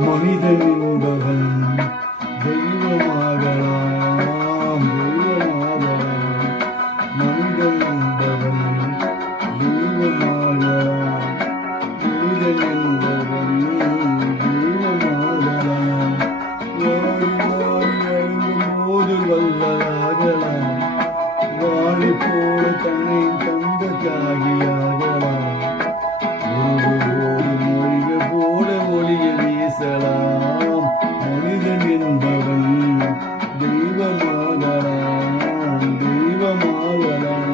மனிதன் என்பவன் தெய்வமாகலாம், மனிதன் என்பவன் தெய்வமாகலாம், மனிதன் என்பவன் தெய்வமாகலாம். வாரி வாரி வழங்கும் போது வல்லலாகலாம், வாழை போல தன்னை தந்த தியாகியாகலாம். ஒரு மொழிகள் போல ஒளிய வீசலாம். மனிதன் என்பவன் தெய்வமாகலாம், தெய்வமாகலாம்.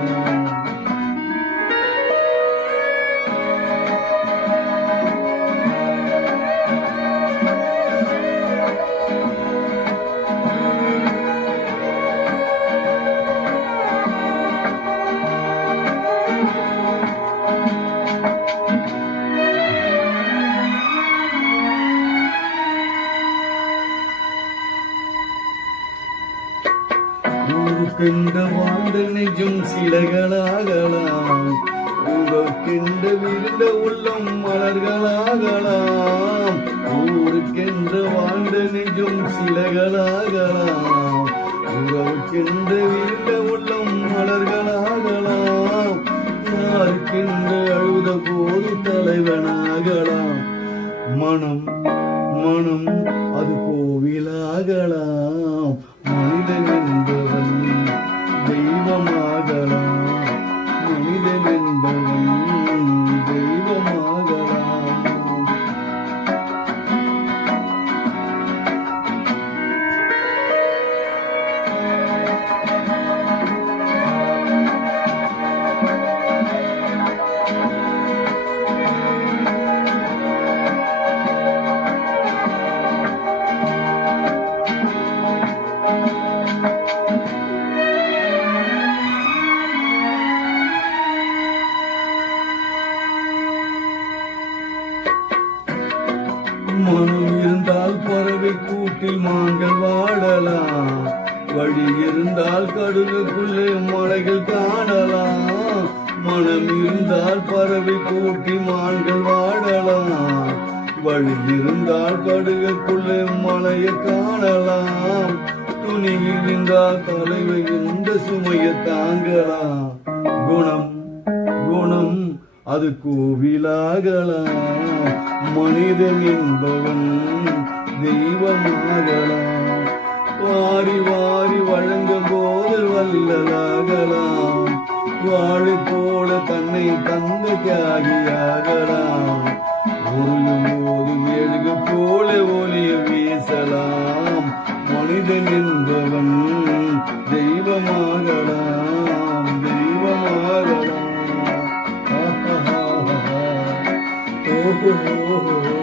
ஊருக்கென்ற வாழ்ந்த நெஞ்சும் சிலைகளாகலாம், உங்களுக்கென்ற விருந்த உள்ளம் மலர்களாகலாம். ஊருக்கென்ற வாழ்ந்த நெஞ்சும் சிலைகளாகலாம், உங்களுக்கென்ற விருந்த உள்ளம் மலர்களாகலாம். யாருக்கென்ற அழுத போது தலைவனாகலாம், மனம் மனம் அது கோவிலாகலாம். மனிதன் என்பவன் தெய்வமாகலாம், மனிதன் என்பவன் தெய்வமாகலாம். மனம் இருந்தால் பறவை கூட்டில் மான்கள் வாழலாம், வழி இருந்தால் கடுகுக்குள்ளே மலைகள் காணலாம். மனம் இருந்தால் பறவை கூட்டி மான்கள் வாழலாம், வழி இருந்தால் கடுகுக்குள்ளே மலையை காணலாம். துணியில் நின்றால் தலைவை இந்த சுமையை தாங்கலாம். குணம் குணம் அது கோவிலாகலாம், மனிதன் என்பவன் தெய்வமாகலாம். வாரி வாரி வழங்கும் போது வல்லலாகலாம், வாழை போல தன்னை தந்த தியாகியாகலாம். உருகும் போது மெழுகு போல ஒளிய வீசலாம். மனிதன் என்பவன் தெய்வமாகலாம், தெய்வமாகலாம். Oh, oh, oh, oh.